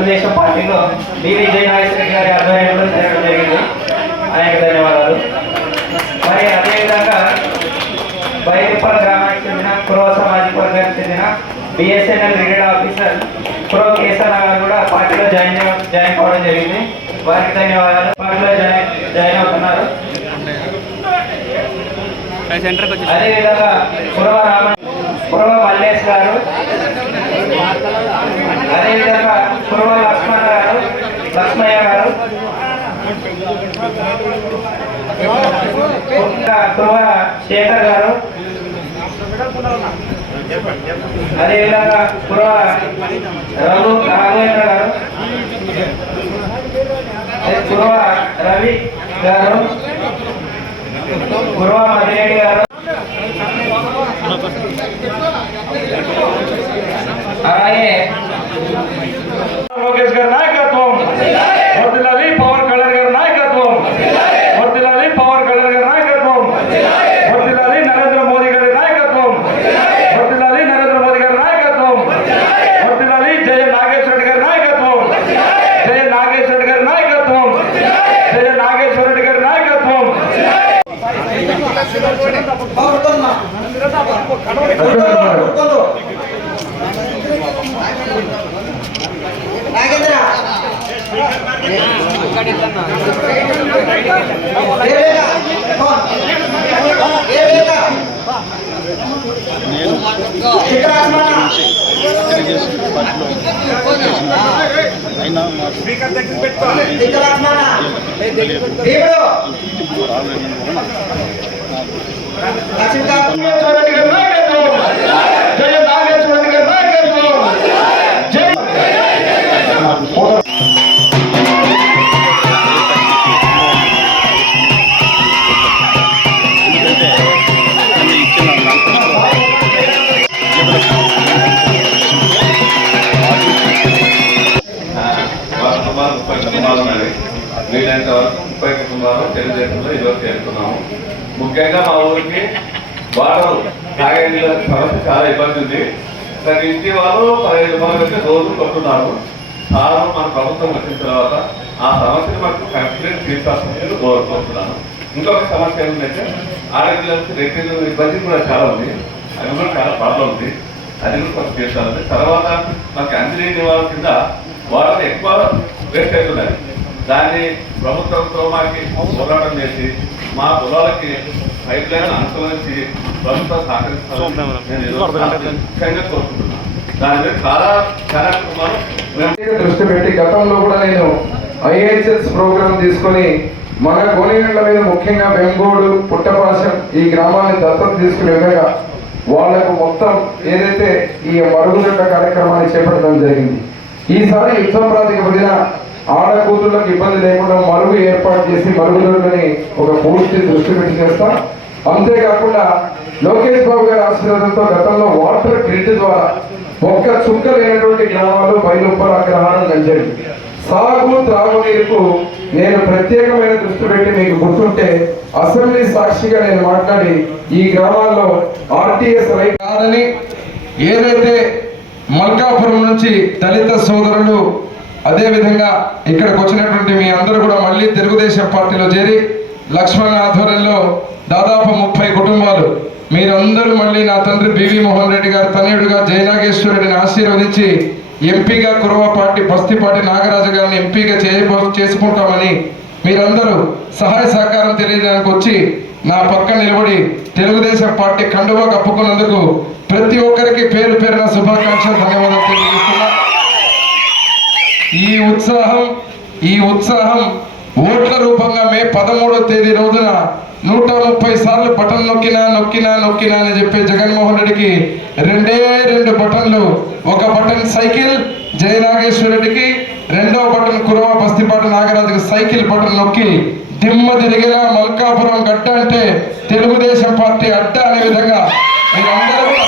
తెలుగుదేశం పార్టీలో డివి జయనాగేశ్వర గారి ఆధ్వర్యంలో జరగడం జరిగింది. అనేక ధన్యవాదాలు. మరి అదేవిధంగా బైరిపల్ గ్రామానికి చెందిన కురవ సామాజిక వర్గానికి చెందిన బిఎస్ఎన్ఎల్ రిటైర్డ్ ఆఫీసర్ కురవ కేసన్న గారు కూడా పార్టీలో జాయిన్ కావడం జరిగింది. వారికి ధన్యవాదాలు. పార్టీలో జాయిన్ అవుతున్నారు. అదేవిధంగా కురవ మల్లేష్ గారు, అదేవిధంగా కురవ లక్ష్మయ్య గారు, కురవ శేఖర్ గారు, అదేవిధంగా కురవ రాఘవేంద్ర గారు, కురవ రవి గారు, కురవ మదిరెడ్డి గారు, అలాగే లోకేష్ గారి నాయకత్వం, వర్ధిల్లాలి పవన్ కళ్యాణ్ గారి నాయకత్వం, వర్ధిల్లాలి పవన్ కళ్యాణ్ గారి నాయకత్వం, వర్ధిల్లాలి నరేంద్ర మోదీ గారి నాయకత్వం, వర్ధిల్లాలి నరేంద్ర మోదీ గారి నాయకత్వం, వర్ధిల్లాలి జయ నాగేశ్వర రెడ్డి గారి నాయకత్వం, జయ నాగేశ్వర రెడ్డి గారి నాయకత్వం, జయ నాగేశ్వర రెడ్డి గారి నాయకత్వం. నాగేంద్ర వీలైనంత వరకు 30 కుటుంబాలు తెలుగుదేశంలో ఈరోజు చేరుకున్నాము. ముఖ్యంగా మా ఊరికి వాటర్ తాగే నీళ్ళ సమస్య చాలా ఇబ్బంది ఉంది. ప్రతి ఇంటి వాళ్ళు 15 రూపాయలు పెట్టి రోజు కొట్టున్నారు. చాలా మన ప్రభుత్వం వచ్చిన తర్వాత ఆ సమస్యను మనకు కంప్లీట్ తీర్చాల్సింది కోరుకుంటున్నాను. ఇంకొక సమస్య ఏంటంటే ఆడపిల్లలకి రెట్టిన ఇబ్బంది కూడా చాలా ఉంది. అది కూడా చాలా ప్రాబ్లం ఉంది. అది కూడా కొంచెం తీర్చాలి. తర్వాత మనకి అంజనీ నివారణ కింద వాటర్ ఎక్కువ వేస్ట్ అవుతున్నది. దాన్ని ప్రభుత్వంతో మాకి పోరాటం చేసి మా పొలాలకి పైప్ లైన్ అనుసరించి ప్రభుత్వం సహకరిస్తామని నేను ముఖ్యంగా కోరుకుంటున్నాను. దాని మీద చాలా కుటుంబాలు దృష్టి పెట్టి గతంలో కూడా నేను IHS ప్రోగ్రాం తీసుకొని మన గోనెగండ్ల మీద ముఖ్యంగా బెంగోడు పుట్టపాశం ఈ గ్రామాన్ని దత్తత తీసుకునే విధంగా వాళ్లకు మొత్తం ఏదైతే ఈ మరుగుదొడ్ల కార్యక్రమాన్ని చేపట్టడం జరిగింది. ఈసారి యుద్ధ ప్రాతిపదికన ఆడ కూతుళ్ళకి ఇబ్బంది లేకుండా మరుగు ఏర్పాటు చేసి మరుగుదొడ్లని ఒక పూర్తి దృష్టి పెట్టి చేస్తాం. అంతేకాకుండా లోకేష్ బాబు గారి ఆశీర్వాదంతో గతంలో వాటర్ గ్రిడ్ ద్వారా ఒక్క చుక్క లేనటువంటి గ్రామాలు బయలుప్పల అగ్రహారం గంజరి సాగు త్రాగునీరుకు నేను ప్రత్యేకమైన దృష్టి పెట్టి మీకు గుర్తుంటే అసెంబ్లీ సాక్షిగా నేను మాట్లాడి ఈ గ్రామాల్లో RTS రైట్ కాదని ఏదైతే మల్కాపురం నుంచి దళిత సోదరులు అదేవిధంగా ఇక్కడికి వచ్చినటువంటి మీ అందరూ కూడా మళ్ళీ తెలుగుదేశం పార్టీలో చేరి లక్ష్మణ ఆధ్వర్యంలో దాదాపు 30 కుటుంబాలు మీరందరూ మళ్ళీ నా తండ్రి బివి మోహన్ రెడ్డి గారి తనయుడిగా జయనాగేశ్వర రెడ్డిని ఆశీర్వదించి ఎంపీగా కురవ పార్టీ బస్తిపాటి నాగరాజు గారిని ఎంపీగా చేసుకుంటామని మీరందరూ సహాయ సహకారం తెలియడానికి వచ్చి నా పక్కన నిలబడి తెలుగుదేశం పార్టీ కండువా కప్పుకున్నందుకు ప్రతి ఒక్కరికి పేరు పేరున శుభాకాంక్షలు ధన్యవాదాలు తెలియజేస్తున్నా. ఈ ఉత్సాహం ఓట్ల రూపంగా మే 13వ తేదీ రోజున 130 సార్లు బటన్ నొక్కినా అని చెప్పే జగన్మోహన్ రెడ్డికి 2 బటన్లు, ఒక బటన్ సైకిల్ జయనాగేశ్వర రెడ్డికి, 2వ బటన్ కురవ బస్తిపాటి నాగరాజుకి సైకిల్ బటన్ నొక్కి దిమ్మ తిరిగేలా మల్కాపురం గడ్డ అంటే తెలుగుదేశం పార్టీ అడ్డ అనే విధంగా మీరందరూ